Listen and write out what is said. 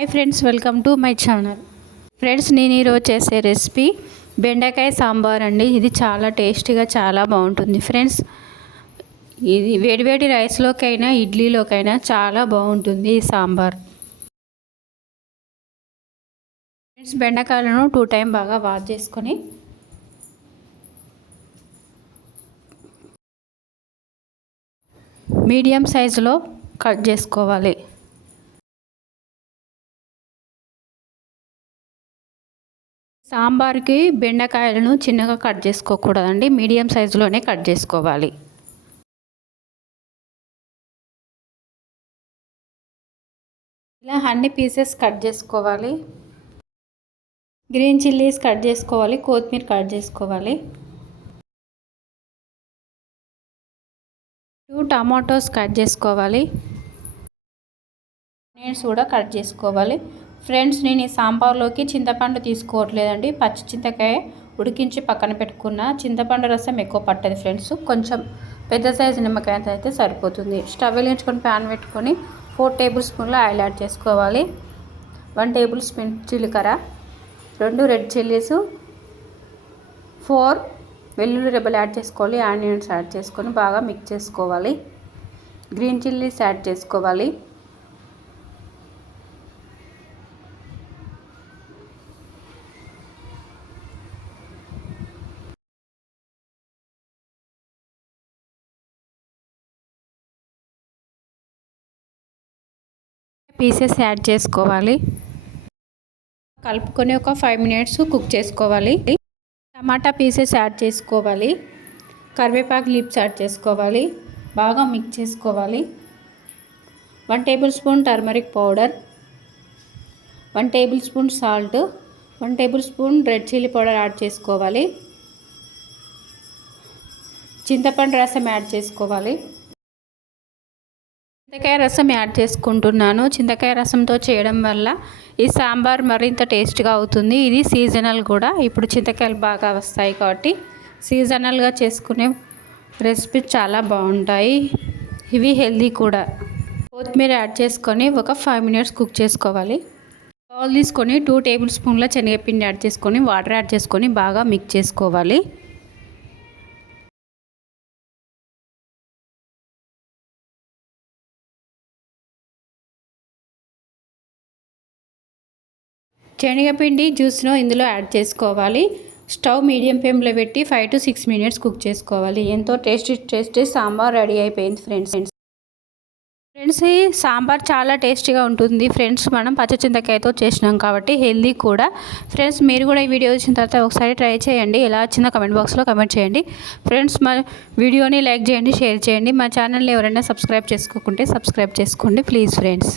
Hi friends, welcome to my channel. Friends, నేను ఈరోజు చేసే రెసిపీ బెండకాయ సాంబార్ అండి. ఇది చాలా టేస్టీగా చాలా బాగుంటుంది ఫ్రెండ్స్. ఇది వేడివేడి రైస్లోకైనా ఇడ్లీలోకైనా చాలా బాగుంటుంది ఈ సాంబార్. ఫ్రెండ్స్, బెండకాయలను 2 టైం బాగా వాష్ చేసుకొని మీడియం సైజులో కట్ చేసుకోవాలి. సాంబార్కి బెండకాయలను చిన్నగా కట్ చేసుకోకూడదండి, మీడియం సైజులోనే కట్ చేసుకోవాలి. ఇలా అన్ని పీసెస్ కట్ చేసుకోవాలి. గ్రీన్ చిల్లీస్ కట్ చేసుకోవాలి, కొత్తిమీర కట్ చేసుకోవాలి, 2 టమాటోస్ కట్ చేసుకోవాలి, ఆనియన్స్ కూడా కట్ చేసుకోవాలి. ఫ్రెండ్స్, నేను ఈ సాంబార్లోకి చింతపండు తీసుకోవట్లేదండి. పచ్చి చింతకాయ ఉడికించి పక్కన పెట్టుకున్న చింతపండు రసం ఎక్కువ పట్టదు ఫ్రెండ్స్. కొంచెం పెద్ద సైజు నిమ్మకాయ అయితే సరిపోతుంది. స్టవ్ వెలిగించుకొని ప్యాన్ పెట్టుకొని 4 టేబుల్ స్పూన్ల ఆయిల్ యాడ్ చేసుకోవాలి. 1 టేబుల్ స్పూన్ జీలకర్ర, 2 రెడ్ చిల్లీస్, 4 వెల్లుల్లి రెబ్బలు యాడ్ చేసుకోవాలి. ఆనియన్స్ యాడ్ చేసుకొని బాగా మిక్స్ చేసుకోవాలి. గ్రీన్ చిల్లీస్ యాడ్ చేసుకోవాలి. పీసెస్ యాడ్ చేసుకోవాలి. కలుపుకొని ఒక 5 మినిట్స్ కుక్ చేసుకోవాలి. టమాటా పీసెస్ యాడ్ చేసుకోవాలి. కరివేపాకు లీవ్స్ యాడ్ చేసుకోవాలి. బాగా మిక్స్ చేసుకోవాలి. 1 table spoon turmeric powder, 1 table spoon salt, 1 table spoon red chilli powder add చేసుకోవాలి. చింతపండు రసం యాడ్ చేసుకోవాలి. చింతకాయ రసం యాడ్ చేసుకుంటున్నాను. చింతకాయ రసంతో చేయడం వల్ల ఈ సాంబార్ మరింత టేస్ట్గా అవుతుంది. ఇది సీజనల్ కూడా. ఇప్పుడు చింతకాయలు బాగా వస్తాయి కాబట్టి సీజనల్గా చేసుకునే రెసిపీ చాలా బాగుంటాయి. ఇవి హెల్దీ కూడా. కొత్తిమీర యాడ్ చేసుకొని ఒక 5 మినిట్స్ కుక్ చేసుకోవాలి. బౌల్ తీసుకొని 2 టేబుల్ స్పూన్ల శనగపిండి యాడ్ చేసుకొని వాటర్ యాడ్ చేసుకొని బాగా మిక్స్ చేసుకోవాలి. శనగపిండి జ్యూస్ను ఇందులో యాడ్ చేసుకోవాలి. స్టవ్ మీడియం ఫ్లేమ్లో పెట్టి 5 to 6 మినిట్స్ కుక్ చేసుకోవాలి. ఎంతో టేస్టీ సాంబార్ రెడీ అయిపోయింది ఫ్రెండ్స్. ఈ సాంబార్ చాలా టేస్టీగా ఉంటుంది ఫ్రెండ్స్. మనం పచ్చి చింతకాయతో చేసినాం కాబట్టి హెల్దీ కూడా. ఫ్రెండ్స్, మీరు కూడా ఈ వీడియో వచ్చిన తర్వాత ఒకసారి ట్రై చేయండి. ఎలా వచ్చిందో కమెంట్ బాక్స్లో కమెంట్ చేయండి. ఫ్రెండ్స్, మా వీడియోని లైక్ చేయండి, షేర్ చేయండి. మా ఛానల్ని ఎవరైనా సబ్స్క్రైబ్ చేసుకోకుంటే సబ్స్క్రైబ్ చేసుకోండి ప్లీజ్ ఫ్రెండ్స్.